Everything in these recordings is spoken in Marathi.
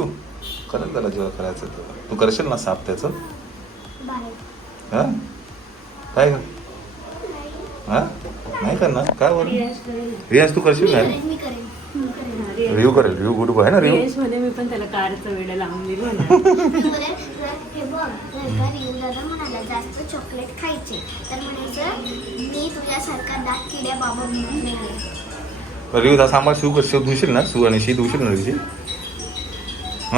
रिशू करेल त्याला जेव्हा करायचं तेव्हा. तू करशील ना साफ त्याचं? हा काय हा नाही करणार काय बोल रियाज तू करशील ना? रिव्ह्यू करेल रिव्ह्यू गुड आहे ना रिव्ह्यू. मध्ये मी पण त्याला कारचं वेळ लावून दिलं ना. हे बघ जर का रियू दादा म्हणाला जास्त चॉकलेट खायचे तर म्हणायचं मी तुझ्यासारखा दात किड्या बाबा म्हणून नाही. रिव्ह्यू सांभाळ शिव धुशील ना सू आणि शी धुशील ना तिची.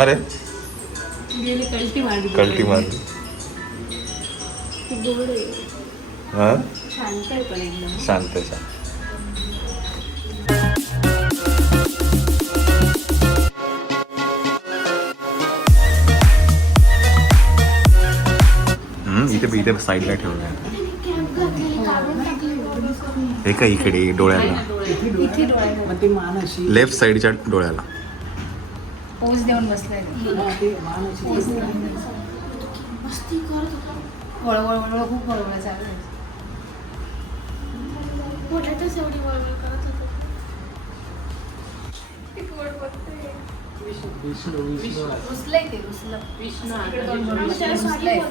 अरे गेली कल्टी मारली. कल्टी मारली. गोड आहे. हां शांत आहे पण एकदम. शांत शांत. इथे साईडला ठेवलं आहे. हे का इकडे डोळ्याला लेफ्ट साईडच्या डोळ्याला पोज देऊन बसलाय. वळवळ वळवळ खूप वळवळ चालू आहे. पोटातच एवढी वळवळ करत होतो. रुसलंय ते रुसलं. रुसलंय.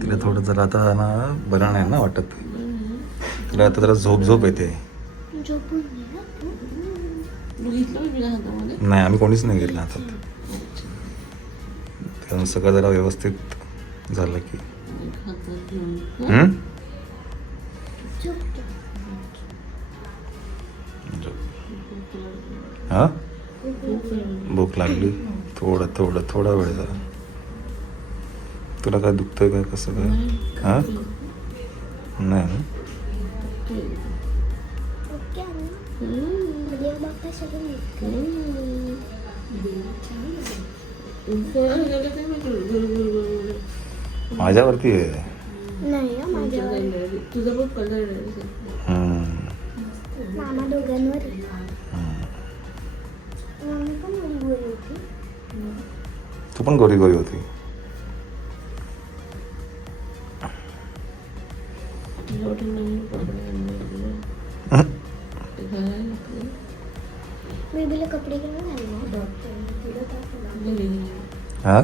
तिला थोडं जरा आता ना बरं नाही ना वाटत. तिला आता जरा झोप येते. नाही आम्ही कोणीच नाही घेतलं हातात. त्यामुळे सगळं जरा व्यवस्थित झालं की हा भूक लागली. थोडा वेळ झाला. तुला काय दुखतंय काय कसं काय? हा नाही ना माझ्यावरती आहे. तुझा पण कलर मामा दोघांवर तू पण गोरी गोरी होती. बेबीला कपडे घेऊन हा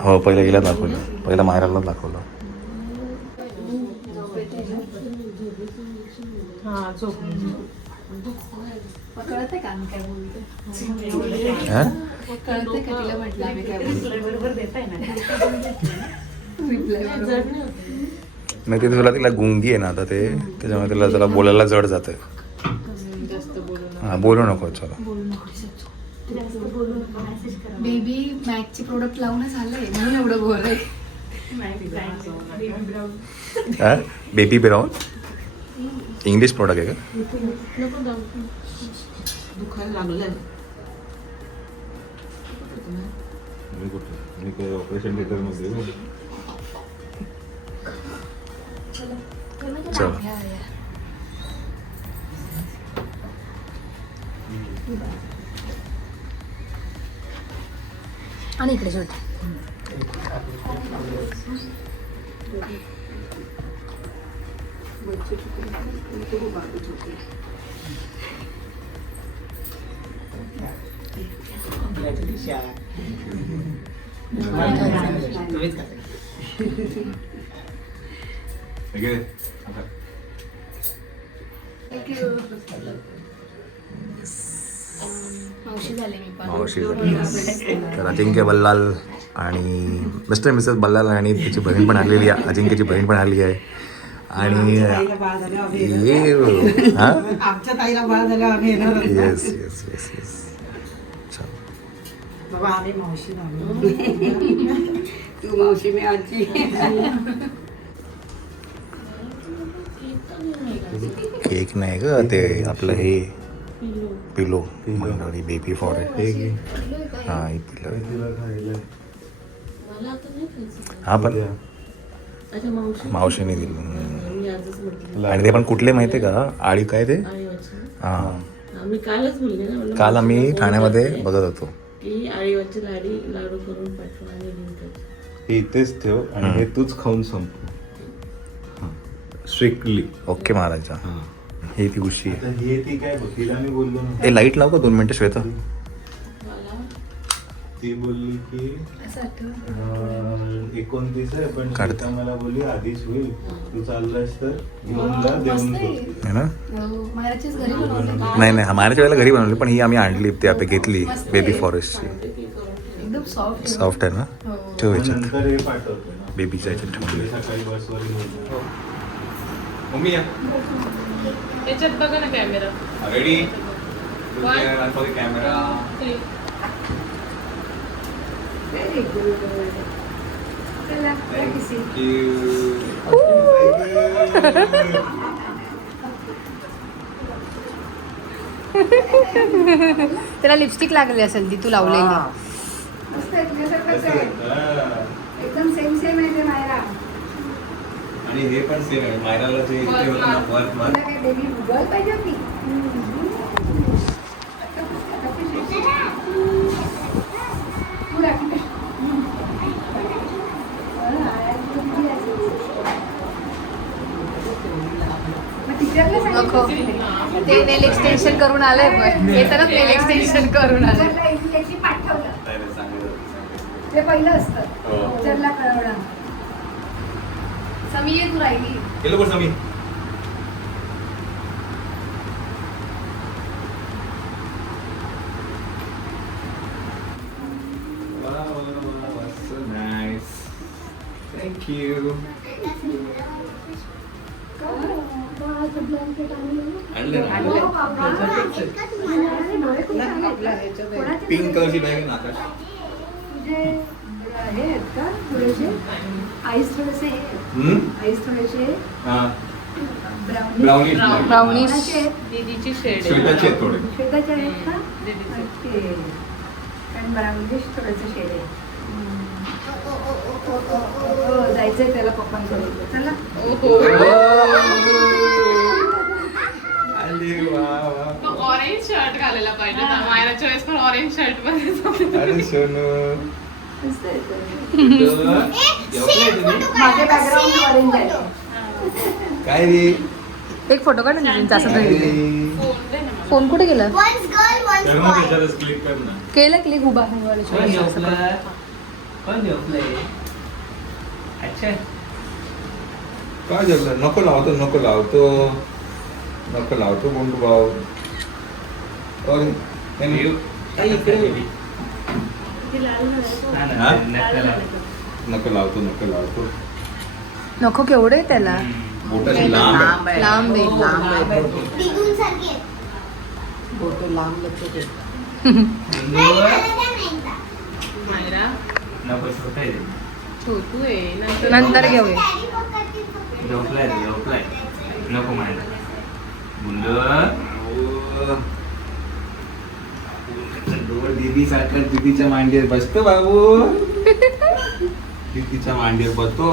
हो पहिला गेला दाखवलं. पहिला मायराला दाखवलं. हा झोप. कळतंय का आम्ही काय बोलतो? कळतंय का तिला म्हटलं आम्ही काय बोलतो? बरोबर देताय ना. नाही ते तुला तिला गुंगी आहे ना आता ते त्याच्यामुळे तिला जरा बोलायला जड जातं. हां बोलू नको. चला बेबी मॅकचे प्रोडक्ट लावूनच आलंय म्हणून एवढं बोर आहे. बेबी ब्राऊन इंग्लिश प्रोडक्ट आहे का? दुखायला लागलंय. ऑपरेशन थिएटरमध्ये चल आणि इकडे सोड. मावशी झाले मी पण. मावशी तर अजिंक्य बल्लाल आणि मिस्टर मिसेस बल्लाल आणि त्याची बहीण पण आलेली आहे. अजिंक्यची बहीण पण आली आहे. आणि आमच्या ताईला बाळ झालं आम्ही येणार. Yes yes yes yes. बाबा आम्ही मावशी तू मावशी मी आजी. केक नाही ग ते आपलं हे पिलो मंडळी बेबी फॉर हां हे पिलो. हा पण मावशीने दिलं. आणि ते पण कुठले माहिती आहे का आळी काय ते? हां कालच बोलले ना. काल आम्ही ठाण्यामध्ये बघत होतो. की आळीवरची लाडू करून पाठवून आणि लिहितात. हे इथेच ठेव आणि हे तूच खाऊन संपव स्ट्रिक्टली. ओके महाराजा. हे ती गोष्टी आहे. हे ती काय बघ, तिला मी बोललो ना, ए लाईट लाव का 2 मिनिटं श्वेता. मला ती बोलली की असं आठवण 29 आहे पण काढते. श्वेता मला बोलली आधीच होईल, तू चाललास तर घेऊन जा, देऊन मस्त आहे. ठेव. है ना. मायाचीच घरी बनवली. नाही नाही महाराजच्या वेळेला घरी बनवली पण ही आम्ही आणली ते आपण घेतली बेबी फॉरेस्टची. एकदम सॉफ्ट सॉफ्ट आहे ना. हो. ठेव मग याच्यात नंतर हे पाठवतो ना, बेबीच्या याच्यात ठेवून उद्या दे. सकाळी बसवर घेऊन जा. मम्मी या याच्यात बघा ना camera. Ready. One. Camera. Very good. चला, या किसी. त्याला लिपस्टिक लागली असेल ती तू लावलेली. मस्त आहे, तुझ्यासारखंच आहे. हा. एकदम सेम सेम आहे ते मायरा. आणि हे पण सेम आहे मायराला जे इथे होतं ना वर्क तुला काय बेबी गर्ल पाहिजे होती? तू राखी. मग टीचरला नको. सांगितलं ते नेल एक्सटेन्शन करून आलंय पण येतानाच नेल एक्सटेन्शन करून आलंय. टीचरला इमिडिएटली पाठवलं. सांगितलं. ते पहिलं असतं. हो. टीचरला कळवलं. समी ये तू राहिली. गेलो कोण समी. Thank you. आणलं ना. हो, बाबा. डोळे खूप चांगले आपल्या आहेत. ह्याच्यात आहे. कोणाचे पिंक कलरची बॅग आहे ना आकाश. तुझे हे आहेत का थोडेसे आईस थोडेसे हे आहेत. आईस थोडेसे हा ब्राउनी ब्राउनी ब्राउनिश. कोणाचे आहेत? दीदीची शेड श्वेताचे आहेत थोडे. श्वेताचे आहेत का? दीदीचे. ओके. कारण ब्राउनिश थोडंसं शेड आहे. हो, जायचंय त्याला पप्पांकडे. चला. अरे वा वा. ऑरेंज शर्ट घालायला पाहिजे ना. मायराच्या वेळेस पण ऑरेंज शर्ट मध्ये अरे सोनू. मस्त आहे ते. माझे बॅकग्राऊंड ऑरेंज आहे. काय रे. एक फोटो काढ ना जास्त काय तरी. रे. फोन कुठे गेला? One's girl, one's तर मग boy. त्याच्यातच क्लिक कर ना. केलं क्लिक उभा आहे काय झालं. नको लावतो नको लावतो नको लावतो बोंडू भाऊ. और हा? नको लावतो नको लावतो. नको केवढे त्याला बोटाची लांब आहे. लांब आहे. द्विगुणसारखी आहेत. फोटो लांब लक्ष दे. नाही, मला द्या ना एकदा. मायरा नको छोटा आहे. छोटू आहे नंतर घेऊया. Daddy पकडतील पकडतील. झोपलाय नको मायला दीदी सारखं दीदीच्या मांडीवर बसतो बाबू. दीदीच्या मांडीवर बसतो.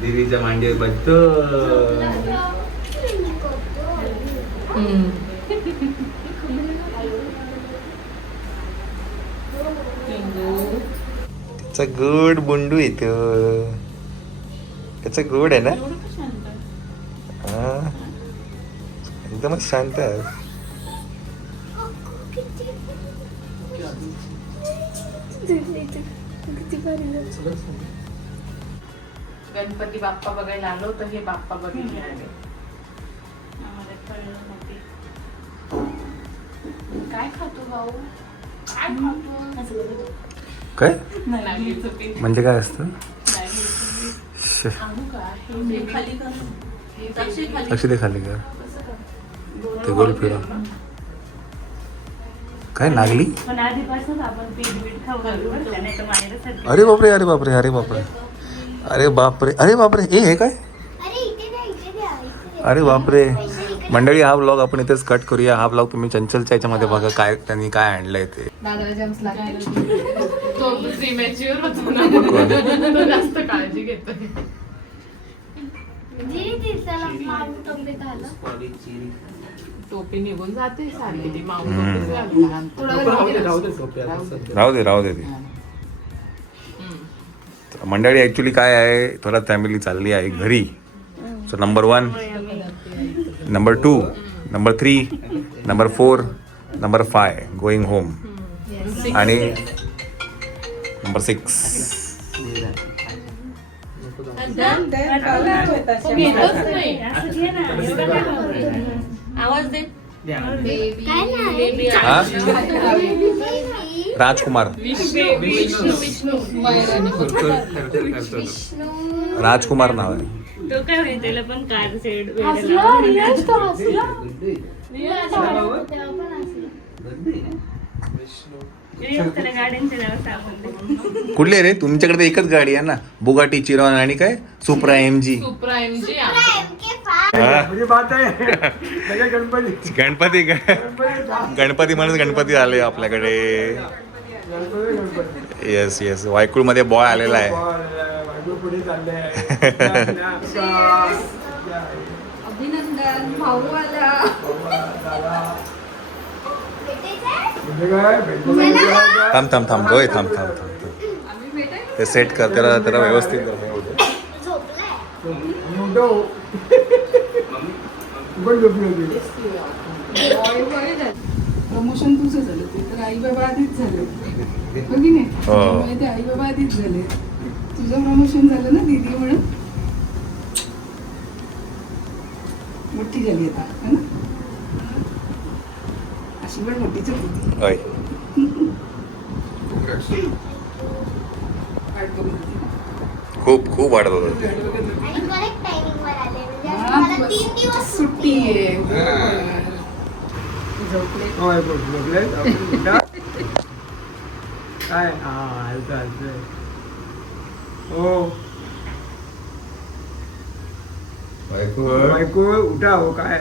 दीदीच्या मांडीवर बसतो. हम्म. त्याचा गुड बुंडू येतो. त्याचा गुड आहे ना. हा. एकदमच शांत आहे. गणपती बाप्पा बघायला आलो तर हे बाप्पा बघायला आले. काय खातो भाऊ काय खातो. काय नागलीचं पीठ म्हणजे काय असतं. आणू का हे खाली कर. लक्ष दे खाली का ते गोल फिरा. काय नागली. पण आधीपासून आपण पीठ बीठ खाऊ घालू बरं का, नाही तर मायरासारखं. अरे बापरे अरे बापरे अरे बापरे अरे बापरे अरे बापरे. हे काय. अरे इथे द्या, इथे द्या, इथे द्या. अरे बापरे. पैसे इकडे मंडळी हा व्लॉग आपण इथेच कट करूया. हा व्लॉग तुम्ही चंचलच्या याच्यामध्ये बघा काय त्यांनी काय आणलंय ते. दादाला जम्स लागते. तो प्रीमॅच्युअर होतो ना, तो जास्त काळजी घेतोय. टोपी निघून जाते साडी ती माऊन टोपीच घालते. थोडा वेळ राहू दे, राहू राहू दे. दे टोप्या आता सध्या. राहू दे ती मंडळी. ॲक्च्युली काय आहे, थोडा फॅमिली चालली आहे घरी. So number 1, number 2, number 3, number 4, number 5 going home आणि नंबर 6. घेतच नाही. आवाज दे. काय नाही बेबी हा? बेबी राजकुमार. विष्णू राजकुमार नाव आहे. तो काय माहिती त्याला पण कार सेट त्याला गाड्यांचे नाव सापडले. कुठले रे? तुमच्याकडे तर एकच गाडी आहे ना, बुगाटी चिरॉन आणि काय सुप्रा MG. सुप्रा MG. म्हणजे बात आहे सगळे गणपती गणपती गणपती म्हणून गणपती आले आपल्याकडे. येस वायकुळ मध्ये बॉय आलेला आहे. पुढे चालले अभिनंदन भाऊ आला. थांब गोय थांब. ते सेट कर, त्याला व्यवस्थित कर. प्रमोशन तुझं झालं ते तर आई बाबा आधीच झाले हो की नाही? त्यामुळे ते आई बाबा आधीच झाले. तुझं प्रमोशन झालं ना दीदी म्हणून. मोठी झाली आता है ना? अशी पण मोठीच होती. होय. वाट बघत होती ना. खूप वाढत होत. आणि करेक्ट टायमिंगवर आले म्हणजे मला 3 दिवस सुट्टी आहे. झोपले होय झोपले काय हलतंय हो बायको उठा हो. काय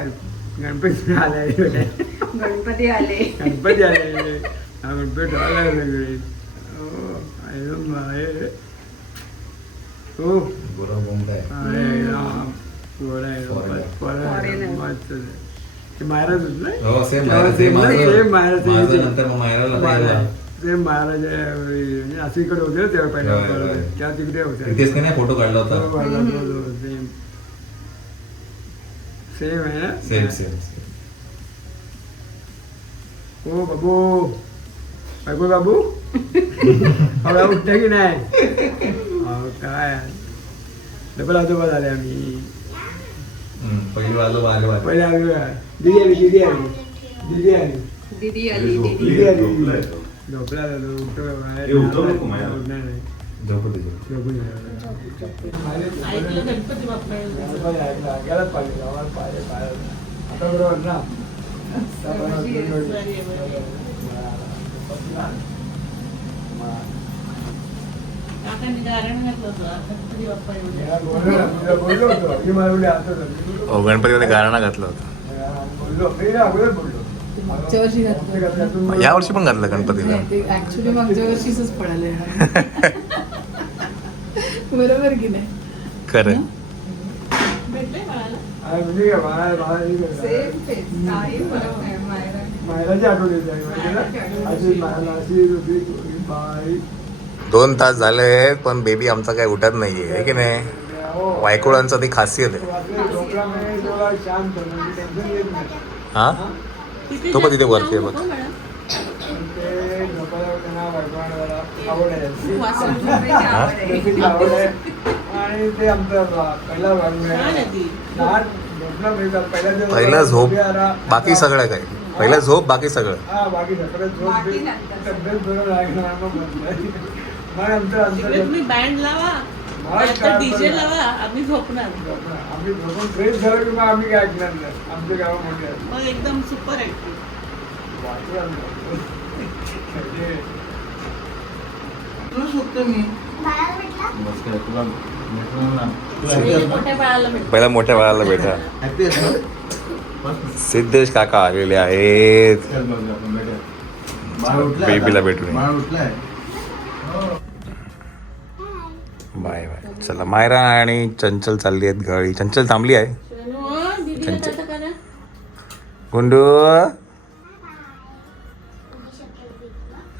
गणपती आलाय गणपती आले. गणपती आले गणपती आलाय सगळे हो ते महाराज ते महाराज असं इकडे होते ना तेव्हा पहिला त्या तिकडे होते फोटो काढला होता. सेम आहे ना. सेम. हो बाबू बायको बाबू हवा उठते की नाही? काय डबल आजोबा झाले आम्ही. पहिली आलो पहिले आलो दीदी आली दीदी आली. झोपला झालो ऐकलं गणपती बाप्पा येईल. गेलाच पाहिजे गावात पाहिजे आता बरोबर ना. काकांनी गारण घातलं होतं. गणपती बाप्पा येईल. बोललो होतो ही मारवली असं हो, गणपतीमध्ये गारणा घातला होता. बोललो मी अगोदर बोललो. मागच्या वर्षी घातलं. या वर्षी पण घातलं गणपतीला. नाही, ते ऍक्च्युली मागच्या वर्षीच पडायला येणार. बरोबर की नाही? खरं. भेटलंय बाळाला. म्हणजे काय सेम फेस. काही फरक नाही. मायरा मायराची आठवण येत आहे माहिती ना. अशी मायला अशी होती बाई 2 तास झाले पण बेबी आमचा काय उठत नाहीये, आहे की नाही? वायकुळांचं ती खासियत आहे. शांत टेन्शन येत नाही. हा तो पण तिथे वरती आहे बघ. ते झोपायला त्यांना बायकोला आवड आहे. हा? आवड आहे आणि ते आमचं पहिला वाढून छान आहे ती. पहिला झोप बाकी सगळं काय. पहिला झोप बाकी सगळं. हा बाकी सगळं झोप तब्येत बरोबर लागणार मग आमचं तिकडे तुम्ही बँड लावा, डीजे लावा, आम्ही झोपणार. आम्ही झोपून फ्रेश झालं की मग आम्ही काय ऐकणार नाही. आमचं गाव मोठे आहे. मग एकदम सुपर ऍक्टिव्ह. बाळाला भेटला. मोठ्या बाळाला भेट. पहिला मोठ्या बाळाला भेटा. सिद्धेश काका आलेले आहेत बेबीला भेटून. Bye bye. चला मायरा आणि चंचल चालली आहेत घरी. चंचल थांबली आहे. चंचल गुंडू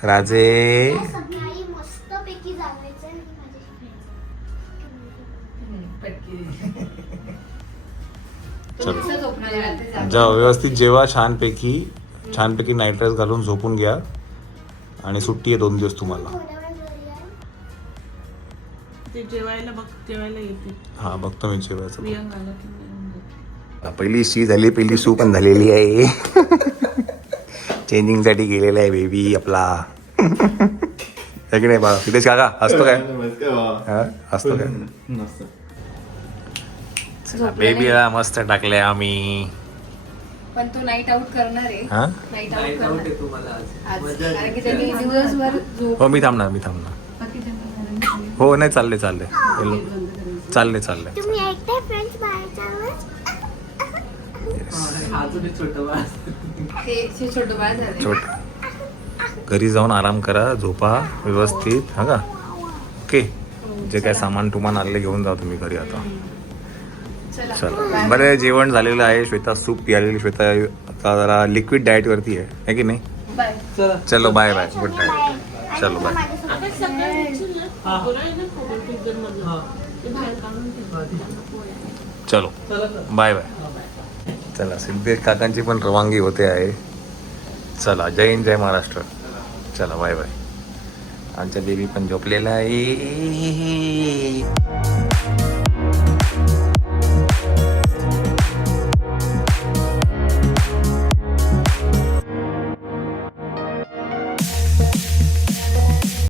राजे सगळी मस्तपैकी जागायचं आणि माझ्याशी चलो जा व्यवस्थित जेवा, छानपैकी नाईट ड्रेस घालून झोपून घ्या. आणि सुट्टी आहे 2 दिवस तुम्हाला. थोड्या वेळ घरी आहे. ते जेवायला येते हा बघतो मी जेवायचं. प्रियंकाला की नाही येऊन जाते. पहिली शी झाली, पहिली सू पण झालेली आहे. चेंजिंगसाठी गेलेला आहे बेबी आपला. है की नाही बा हितेश काका? असतो काय हा? असतो काय? बेबीला मस्त टाकले आम्ही. पण तो नाईट आउट करणार आहे. हा नाईट आउट करणार आज. कारण की त्यांनी दिवसभर झोप. हो मी थांबणार. हो नाही चालले तुम्ही ऐकताय फ्रेंड्स बाहेरच्यावर? ते छोटं बाळ झालं. छोट घरी जाऊन आराम करा, झोपा व्यवस्थित. हा का? ओके. जे काय सामान टुमान आलेले घेऊन जा तुम्ही घरी आता. चला बरं जेवण झालेलं आहे. श्वेता सूप प्यालेली. श्वेता आता जरा लिक्विड डाएटवरती आहे की नाही? बाय. चलो बाय बाय गुड नाईट. चलो बाय. चलो बाय बाय. चला सिद्धेश काकांची पण रवानगी होते आहे. चला जय हिंद जय महाराष्ट्र. चला बाय बाय. आमच्या बेबी पण झोपलेला आहे.